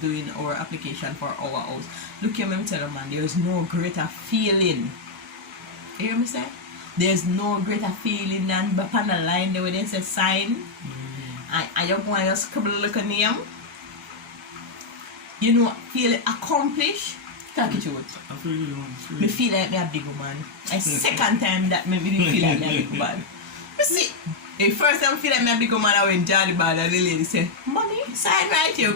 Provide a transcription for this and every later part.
doing our application for our house. Look here, let me tell you, man, there's no greater feeling. You hear me say? There's no greater feeling than up on the line there when they say sign. And you go and you scribble a little name. You know, feel accomplished. Talk it out. I feel like me a big man. A second time that me feel like me a big man. You see, the first time I feel like me a big man, I went Johnny Bad and the lady said, "Mommy, sign right here."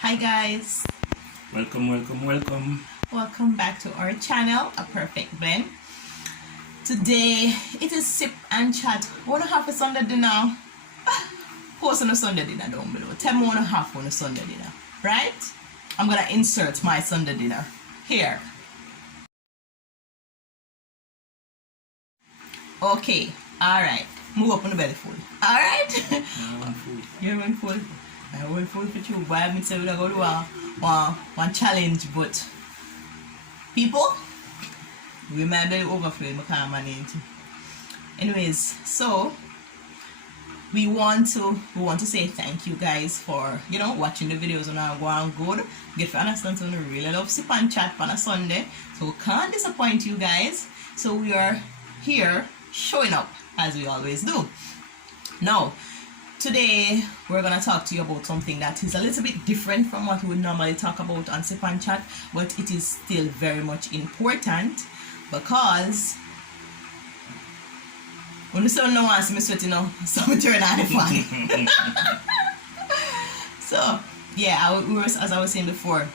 Hi guys, welcome back to our channel, A Perfect Blend. Today it is sip and chat. Wanna have a Sunday dinner? Post on a Sunday dinner down below. Tell me wanna have on a Sunday dinner, right? I'm gonna insert my Sunday dinner here. Okay, alright. Move up on the belly food. Alright? You're one food. I will full for you, but I say we're going to do one challenge, but people, we might be overflowing, I can't manage. Anyways, so we want to say thank you guys for watching the videos on our go on good. Get to understand so we really love sip and chat on a Sunday, so we can't disappoint you guys. So we are here showing up as we always do. Now, today we're going to talk to you about something that is a little bit different from what we would normally talk about on Sip and Chat, but it is still very much important because when the sun no wants me sweating now, so we turn on the fan. So yeah, as I was saying before,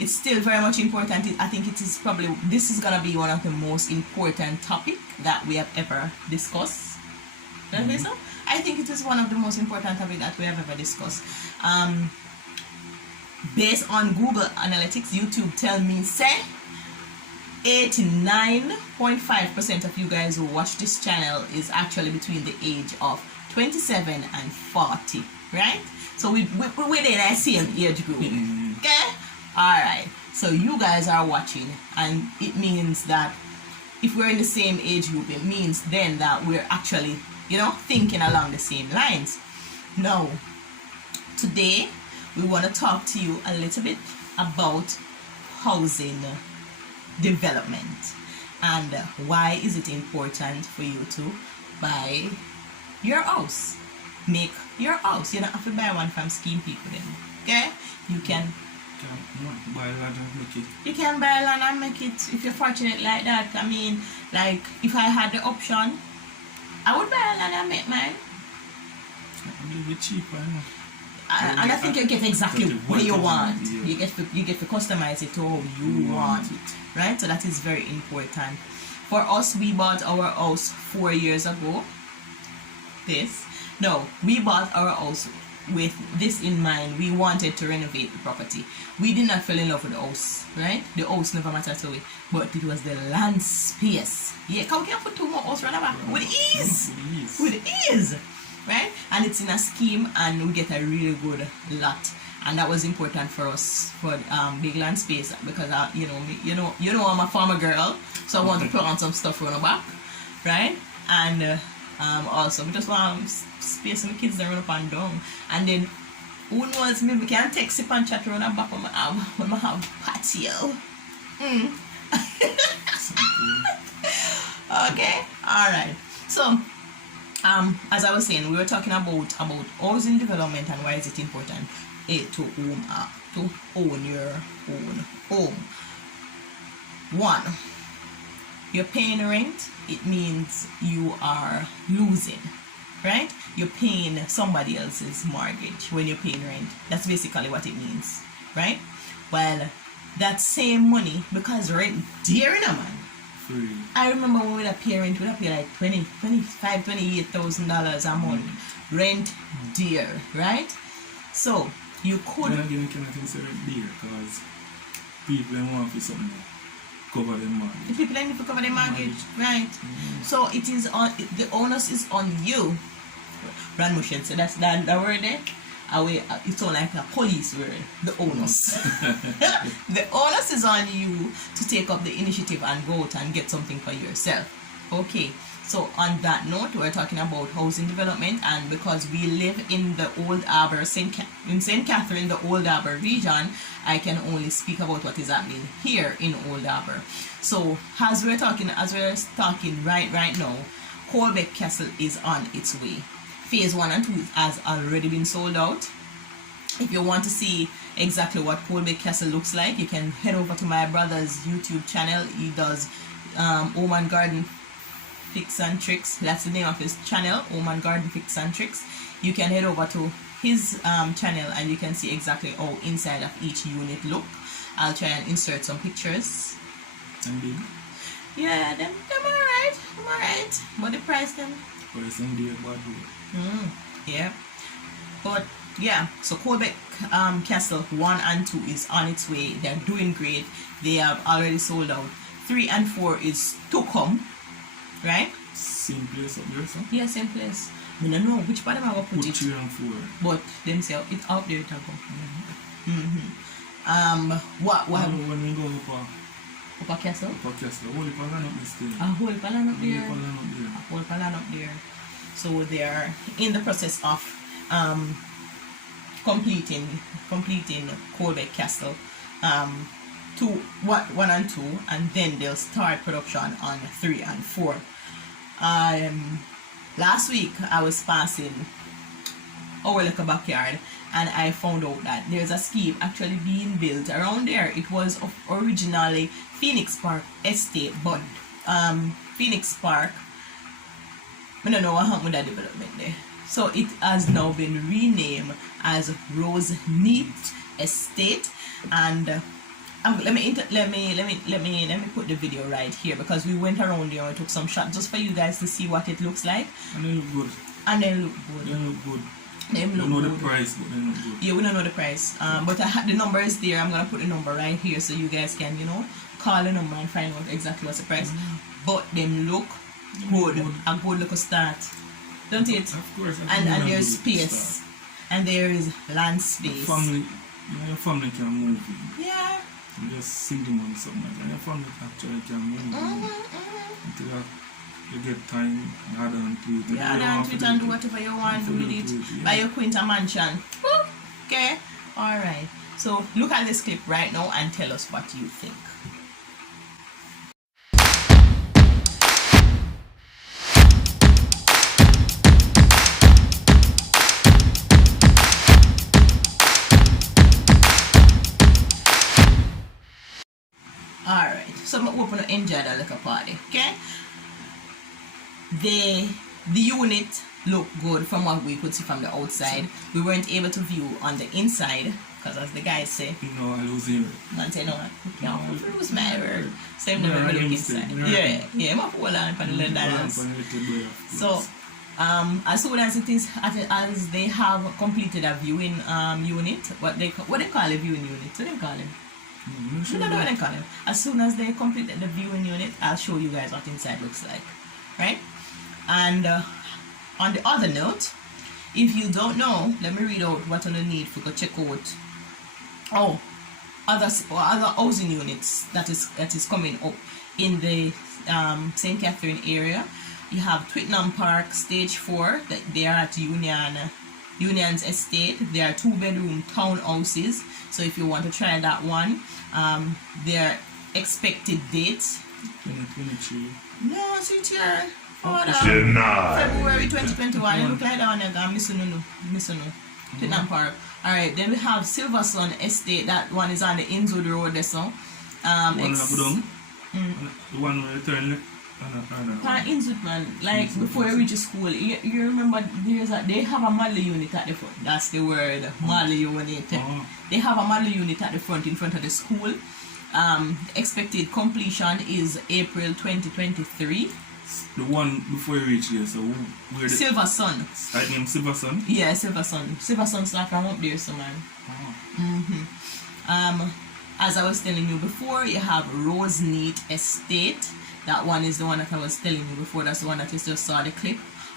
it's still very much important. I think this is going to be one of the most important topics that we have ever discussed. Don't you think so? I think it is one of the most important topics that we have ever discussed. Based on Google Analytics, YouTube tell me say 89.5% of you guys who watch this channel is actually between the age of 27 and 40, right? So we're in that same age group. Okay? Alright. So you guys are watching, and it means that if we're in the same age group, it means then that we're actually thinking along the same lines. Now, today we want to talk to you a little bit about housing development and why is it important for you to buy your house, make your house. You don't have to buy one from scheme people then, okay? You can buy land and make it. You can buy land and make it if you're fortunate like that. I mean, like if I had the option, I would buy a land and make mine. A little bit cheaper, and I think you get exactly what you want. You get to customize it to how you want it, right? So that is very important. For us, we bought our house 4 years ago. We bought our house with this in mind. We wanted to renovate the property. We did not fall in love with the house, right? The house never mattered to us, but it was the land space. Yeah, can we put 2 more houses around the back? With ease, right? And it's in a scheme, and we get a really good lot, and that was important for us for big land space because I'm a farmer girl, so I want to plant some stuff around the back, right? And also we just want space for the kids that run up and down, and then who knows, maybe we can take sip and chat around the back when I have patio. Okay, alright. So as I was saying, we were talking about housing development and why is it important to own your own home. One, you're paying rent. It means you are losing, right? You're paying somebody else's mortgage when you're paying rent. That's basically what it means, right? Well, that same money, because rent dear in a man. I remember when we were paying rent, we would pay like $28,000 a month. Rent dear, right? So you could. But again, you cannot say rent dear because people want for something cover their mortgage. The people that need to cover their mortgage, right? So it is on the onus is on you. Brand motion, so that's that word there. It's all like a police word. The onus. The onus is on you to take up the initiative and go out and get something for yourself. Okay. So on that note, we're talking about housing development, and because we live in the Old Harbour, in St. Catherine, the Old Harbour region, I can only speak about what is happening here in Old Harbour. So as we're talking right now, Colbeck Castle is on its way. Phase 1 and 2 has already been sold out. If you want to see exactly what Colbeck Castle looks like, you can head over to my brother's YouTube channel. He does Home and Garden Fix and Tricks. That's the name of his channel, Home and Garden Fix and Tricks. You can head over to his channel and you can see exactly how inside of each unit look. I'll try and insert some pictures. And big? Yeah, them alright. But the price them? Price and dear bad boy. Yeah. But yeah, so Colbeck Castle 1 and 2 is on its way. They're doing great. They have already sold out. 3 and 4 is to come. Right? Same place up there, sir? Yeah, same place. I don't know which part of I will put it. 3 and 4. But them say it's out there to go. What? When we go Upper Castle? Upper Castle, whole palan up this thing. A whole palan up there. A Whole palan up there. So they are in the process of completing Colbeck Castle. 1 and 2, and then they'll start production on 3 and 4. Last week I was passing our little backyard and I found out that there's a scheme actually being built around there. It was originally Phoenix Park Estate, but Phoenix Park, I don't know what happened with that development there. So it has now been renamed as Rose Neat Estate, and let me put the video right here because we went around there and took some shots just for you guys to see what it looks like. And they look good. They look good. We don't know the price, but they look good. Yeah, we don't know the price. But the number is there. I'm gonna put the number right here so you guys can, call the number and find out exactly what's the price. But them look good. A good look start. Don't it? Of course. And there's space. And there is land space. Your family can move in. Yeah. You just sing them on something like that. Your family actually can move in. Until you get time, add on to it. Yeah, add on to it and do whatever you want to do with it. Yeah. Buy your Quinta mansion. Okay? Alright. So look at this clip right now and tell us what you think. Alright, so I'm open to enjoy that little party, okay? The unit looked good from what we could see from the outside. We weren't able to view on the inside, because as the guys say, I lose here. Man say, no, you lose my word. Same never look inside. Yeah, I'm up hold on for the little dance. So, as soon as it is, as they have completed a viewing unit, what they call a viewing unit, so they call it. I don't know what they call it. As soon as they completed the viewing unit, I'll show you guys what inside looks like, right? And on the other note, if you don't know, let me read out what you need to go check out. Other housing units that is coming up in the St. Catherine area. You have Twickenham Park Stage 4. They are at Union's Estate. There are 2-bedroom townhouses. So if you want to try that one, their expected date. 2023. No, it's here. February 2021. It look like that one again. Missing Twickenham Park. Alright, then we have Silverson Estate. That one is on the Inwood Road there, so. The one where you turn left. Inwood, man, like before you reach school, you remember they have a model unit at the front. That's the word, model unit. They have a model unit at the front in front of the school. Expected completion is April 2023. The one before you reach there, so where the Silverson. I name Silverson? Yeah, Silverson. Silverson's like from up there, so man. as I was telling you before, you have Rose Neat Estate. That one is the one that I was telling you before. That's the one that you just saw the clip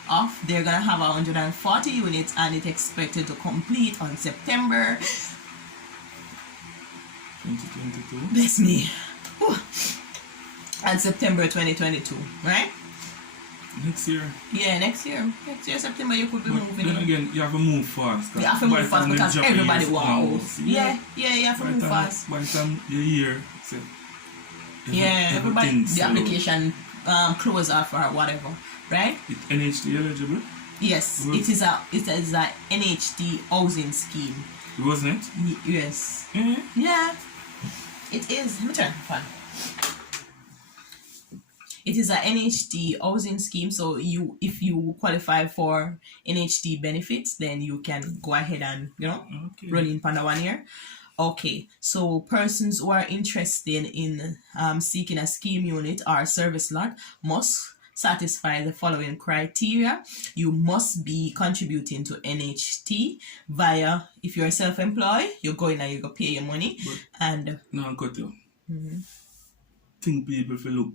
of. They're gonna have 140 units, and it's expected to complete on September 2022. bless me. Whew. And September 2022, right? Next year. Yeah, next year. Next year, September, you could be But moving then in. again, you have to move fast. You have to move fast because everybody wants. Yeah, you have to move fast. By the time you're here, so Yeah, everybody, everything's the slow. application close off or whatever, right? It NHD eligible, Yes, Well- it is a NHD housing scheme. wasn't it? Yes. Eh? Yeah, it is. Let me turn it on. It is a NHD housing scheme, so if you qualify for NHD benefits, then you can go ahead and Okay. run in Panda 1 year. Okay, so persons who are interested in seeking a scheme unit or service lot must satisfy the following criteria. You must be contributing to NHT via, if you're self-employed, you're going and you go pay your money. But- And No, I got you. Think people feel look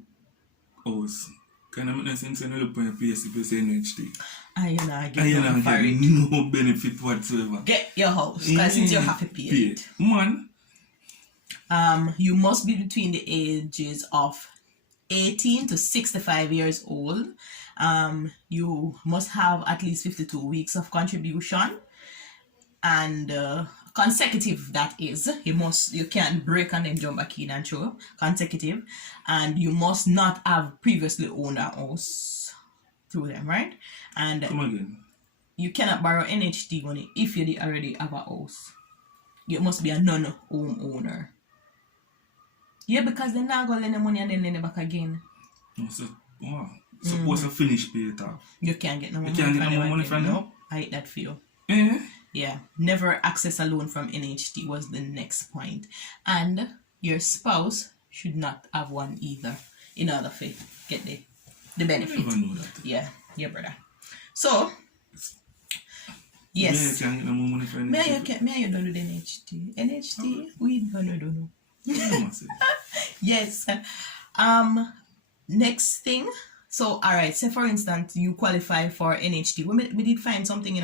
house. Can I make sense and look on your PSP say NHD? I And get you nothing don't for get it. no benefit whatsoever. Get your house, because since you have to pay it. Man, You must be between the ages of 18 to 65 years old. You must have at least 52 weeks of contribution, and consecutive, that is. You can't break and then jump back in and show consecutive, and you must not have previously owned a house through them, right? And come again. you cannot borrow NHD money if you already have a house. You must be a non-home owner. Yeah, because they're not going to lend the money and then lend it back again. No, so, wow. Suppose to finish pay it off. You can't get no more You money can't get from no them more money again. from them? Nope, I hate that for you. Eh? Yeah, never access a loan from NHD was the next point. And your spouse should not have one either in order to get the I benefit. never know that. Yeah, brother. So, yes. Me, I can't get no more money from Me NHD. and you don't do the NHD. NHD, we don't know. Yeah, man, say. Yes. Next thing. So, all right. Say for instance, you qualify for NHD. We did find something.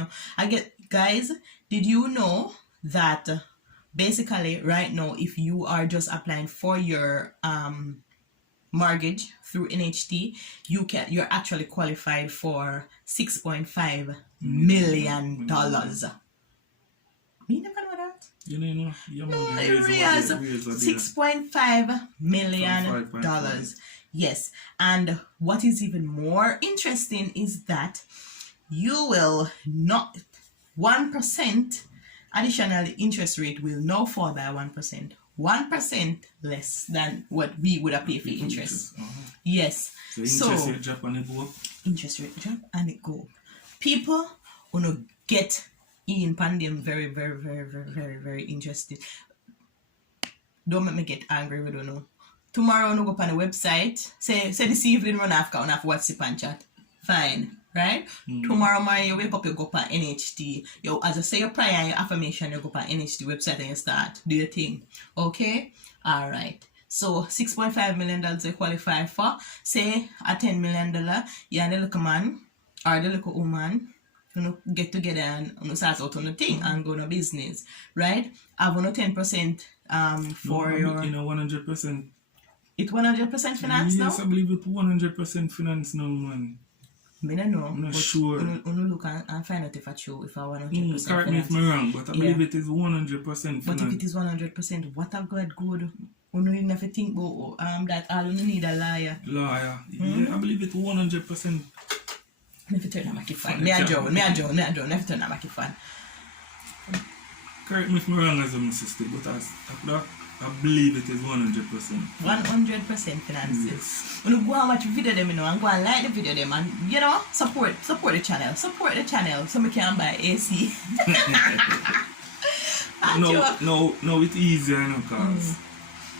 Guys. Did you know that basically right now, if you are just applying for your mortgage through NHD, you're actually qualified for $6.5 million. Me never know that. You know, your No, money it really raise is over there. $6.5 million. $5.5. Yes, and what is even more interesting is that you will not 1% additional interest rate will now fall by 1%. 1% less than what we would have paid for interest. Uh-huh. Yes. So interest rate drop and it go up. Interest rate drop and it go up. People wanna get in pandemic very, very, very, very, very, very interested. Don't make me get angry, we don't know. Tomorrow we go up on the website. Say this evening run after on WhatsApp and chat. Fine. Right? Tomorrow morning you wake up, you go up on NHD. As I say your prayer and your affirmation, you go up on NHD website and you start. Do your thing. Okay? Alright. So $6.5 million you qualify for. Say a $10 million, you and the little man or the little woman, get together and start out on the thing and go on a business. Right? Have on a 10% for your 100%. It's 100% finance now? Yes, I believe it's 100% finance now, man. I don't know. I'm not but sure. Uno look and find out if I 100% Correct me if finance. I'm wrong, but I believe it is 100% finance. But if it is 100%, what have God good? Uno even have to think about that all you need a liar. Lawyer. Yeah, I believe it's 100%. If you turn on my fan. Me a Joe. Never turn on my fan. Correct me if I'm wrong as a sister, but I believe it is 100%. 100% finances. Yes. When you go and watch video them, and go and like the video them, and support the channel. Support the channel so we can buy AC. No, it's easier, cause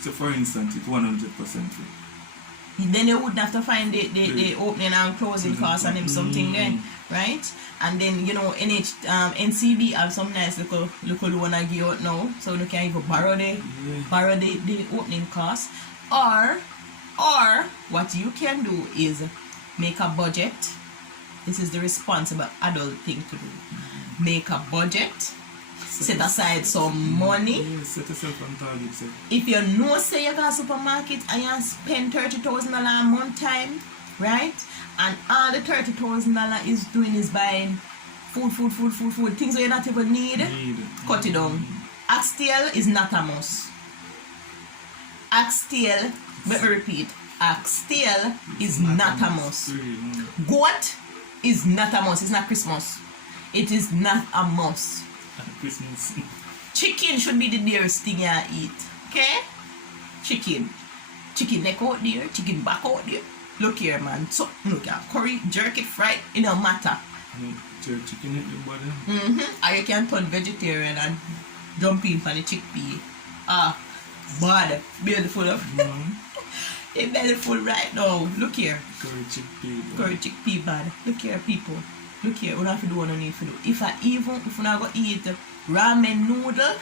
so for instance, it's 100% free. Then you wouldn't have to find the opening and closing costs and them something there, right? And then NCB have some nice little loan I give out now, so you can even borrow the opening cost, or what you can do is make a budget. This is the responsible adult thing to do. Make a budget. Set aside some money. Set yourself on target. If you know say you go to supermarket and you spend $30,000 a month time, right? And all the $30,000 is doing is buying food, things that you not even need. Cut it down. Oxtail is not a must. Oxtail, let me repeat. Oxtail is not a must. Goat is not a must. It's not Christmas. It is not a must. Christmas. Chicken should be the dearest thing you eat. Okay? Chicken neck out there, chicken back out there. Look here, man. So look here, curry, jerk it, fried, it don't matter. Jerk chicken in your body. Or you can turn vegetarian and jump in for the chickpea. Bad. Beautiful. They're beautiful right now. Look here. Curry chickpea bad. Look here, people. Look here, we don't have to do what I need to do. If we not go eat ramen noodle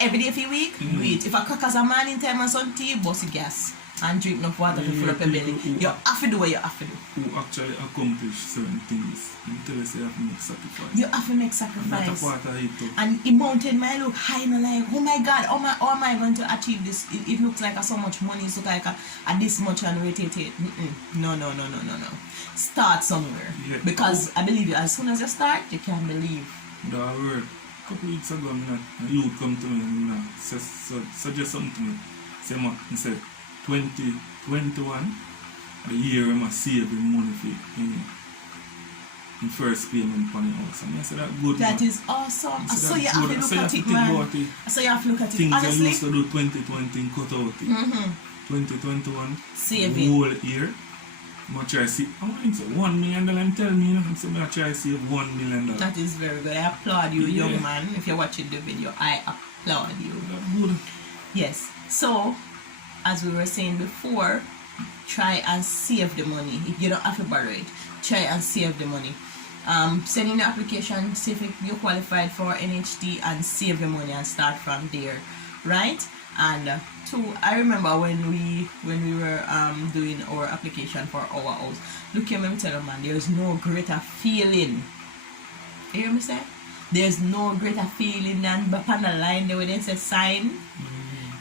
every day for a week, do it. If I cook as a man in time and some tea, bust the gas and drink enough water to fill up your belly. You have to do what you have to do. Who actually accomplish certain things. You tell us you have to make sacrifice. You have to make sacrifice. That's a part of it too. And the mountain might look high and like, oh my God, how am I going to achieve this? It looks like so much money, it's like a this much and wait. No. Start somewhere. Yeah. Because I believe you, as soon as you start, you can believe. That word. A couple weeks ago, a youth come to me and suggest something to me. He said, 2021, the year I must save the money for in first payment on the house. And I said, that good. That is awesome. So you have to look at it, man. So you have to look at it. Things Honestly, I used to do 2020 and cut out it. 2021, saving. whole year. I'm going to try to see, I want to $1 million, I'm telling you, I'm going to try to save $1 million. That is very good. I applaud you, young man. If you're watching the video, I applaud you. That's good. Yes. So, as we were saying before, try and save the money. If you don't have to borrow it, try and save the money. Send in the application, see if you're qualified for NHT, and save the money and start from there, right? And I remember when we were doing our application for our house. Look here, let me tell you, man, there's no greater feeling. You hear me say? There's no greater feeling than back on the line there when they say sign.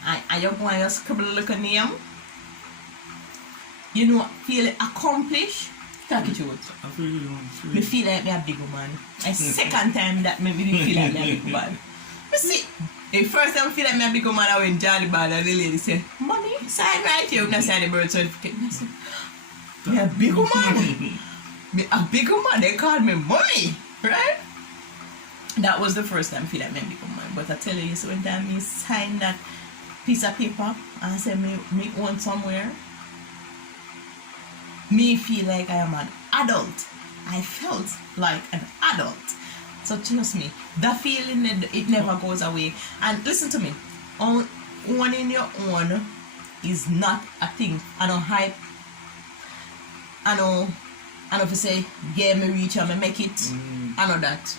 And you go and you scribble a little name. You know, feel accomplished. Talk it out. I feel like me a big man. A second time that made me feel like me a big man. You see, the first time I feel like me a big man, I went Johnny Bad and the lady said, "Mommy, sign right here." When I signed the birth certificate, I said, "Me a big man." Me a big man. They called me mommy, right? That was the first time I feel like me a big man. But I tell you, so when time me signed that piece of paper and I said me own somewhere, me feel like I am an adult. I felt like an adult. So trust me, that feeling, it never goes away. And listen to me, owning your own is not a thing. I don't hype. I know if you say, yeah, me reach and me make it. I know that.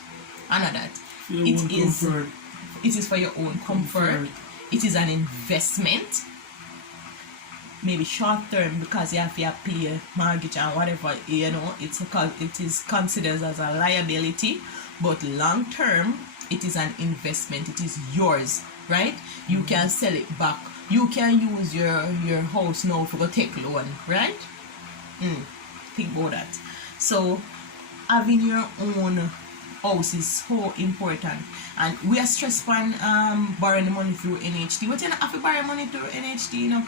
It is for your own comfort. It is an investment. Maybe short term because you have to pay a mortgage and whatever, you know, it is considered as a liability, but long term it is an investment. It is yours, right? You can sell it back. You can use your house now for go take loan, right? Think about that. So having your own house is so important, and we are stressed on borrowing the money through NHT. But you don't have to borrow money through NHT, you know.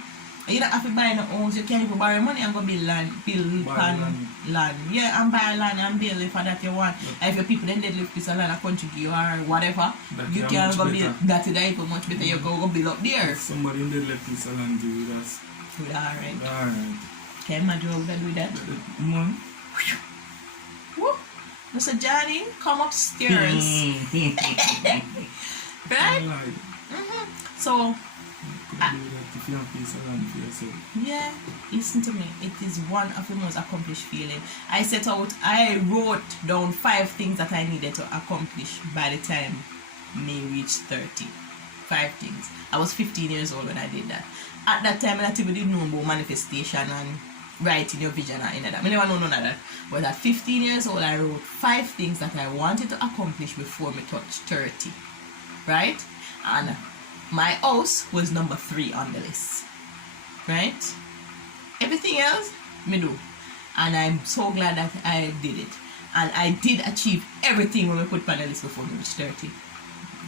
You don't have to buy no house. You can't even borrow money and go build land. Yeah, and buy land and build if that you want. If your people then they live piece of land a country or whatever, you can go build that is even much better. You go build up there. If somebody in the left piece of land do that. Alright. Can you imagine how would I do that? Man. Whoop. Mr. Johnny, come upstairs. Right? So If you have peace of land for yourself. Yeah, listen to me. It is one of the most accomplished feeling. I wrote down 5 things that I needed to accomplish by the time me reached 30. 5 things. I was 15 years old when I did that. At that time, I didn't know about manifestation and writing your vision and any of that. I never know none of that. But at 15 years old, I wrote 5 things that I wanted to accomplish before me touched 30. Right? And my house was number 3 on the list. Right? Everything else, me do. And I'm so glad that I did it. And I did achieve everything when we put on the list before me reached 30.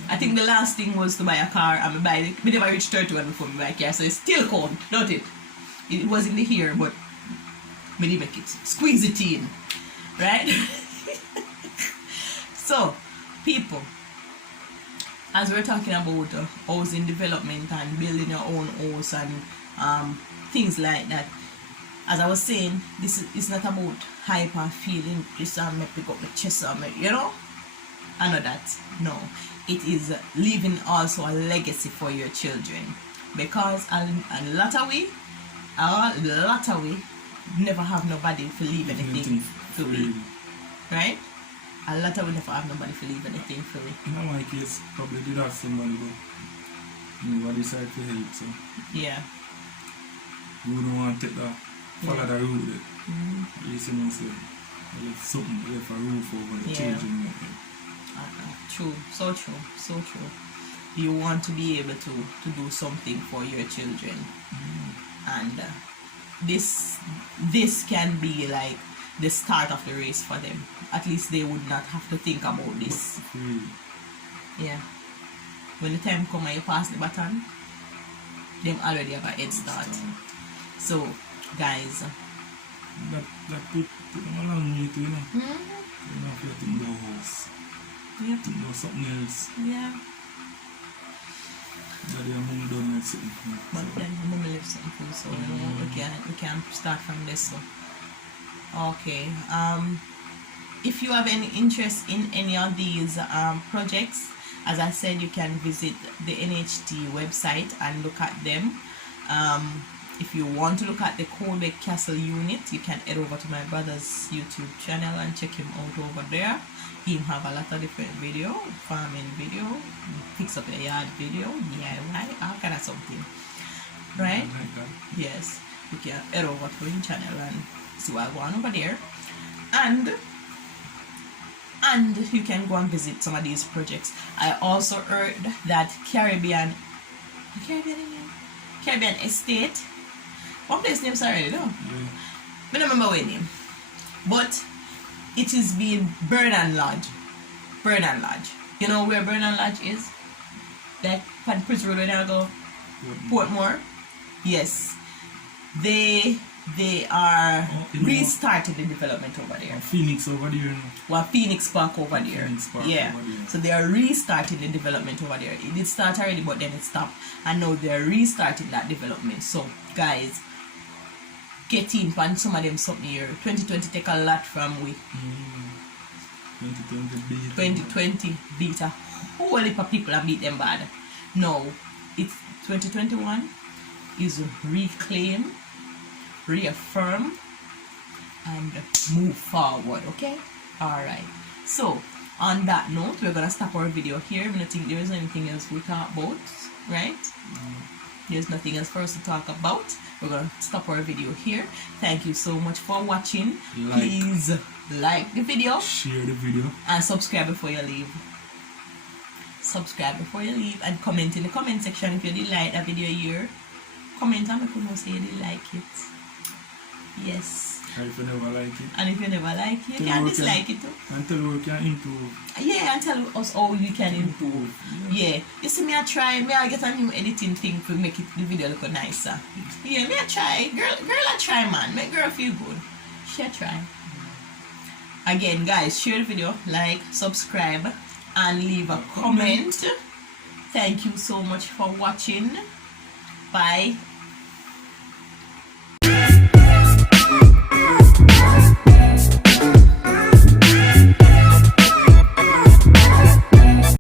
I think the last thing was to buy a car, and we never reached 31 before we buy a car, so it's still cold, don't it? It was in the here, but we didn't make it. Squeeze it in. Right? So, people, as we're talking about housing development and building your own house and things like that, as I was saying, this is not about hyper feeling this and me pick up my chest and you know? I know that. No. It is leaving also a legacy for your children. Because a lot of we never have nobody to leave anything to me. Right? A lot of we never have nobody to leave anything for me. In my case, probably did have somebody, but nobody decided to help, so. Yeah. You wouldn't want to take that, follow the route there. You see me say, left something, left a roof over the children. True, so true, so true. You want to be able to do something for your children. And this can be like the start of the race for them. At least they would not have to think about this. Yeah. When the time comes and you pass the baton, them already have a head start. So, guys. That put them along me too, you know. You don't have to think about house. You have to know something else. Yeah. That your mom done with something. But then mom left something, so we can start from this. So. Okay. If you have any interest in any of these projects, as I said, you can visit the NHT website and look at them. If you want to look at the Colbeck Castle unit, you can head over to my brother's YouTube channel and check him out over there. He have a lot of different video, farming video, fix up a yard video, DIY, all kind of something. Right? I like that. Yes. You can head over to his channel and see what's going on over there. And you can go and visit some of these projects. I also heard that Caribbean Estate. One place names already, no? I don't remember what name. But it is being Burnham Lodge. Burnham Lodge. You know where Burnham Lodge is? Like on Prince Road when I go Portmore. Yes. They are restarting the development over there. Phoenix over there. Well, Phoenix Park over there. Phoenix Park yeah. over there. So they are restarting the development over there. It did start already, but then it stopped. And now they are restarting that development. So, guys, get in on some of them something here. 2020 take a lot from we. 2020 beat a whole heap of people and beat them bad. No, it's 2021 is reclaim, reaffirm, and move forward. Okay? Alright. So, on that note, we're gonna stop our video here. I don't think there is anything else we'll talk about, right? There's nothing else for us to talk about. We're gonna stop our video here. Thank you so much for watching. Please like the video, share the video, and subscribe before you leave. Subscribe before you leave and comment in the comment section if you did like that video here. Comment and make us say you did like it. Yes. And if you never like it. And if you never like it, you can dislike it too. And tell us we can improve. Yeah, and tell us how you can improve. Yeah. You see me I try, I get a new editing thing to make it the video look nicer. Yeah, me I try. Girl I try, man. Make girl feel good. She a try. Again, guys, share the video, like, subscribe, and leave a comment. Thank you so much for watching. Bye.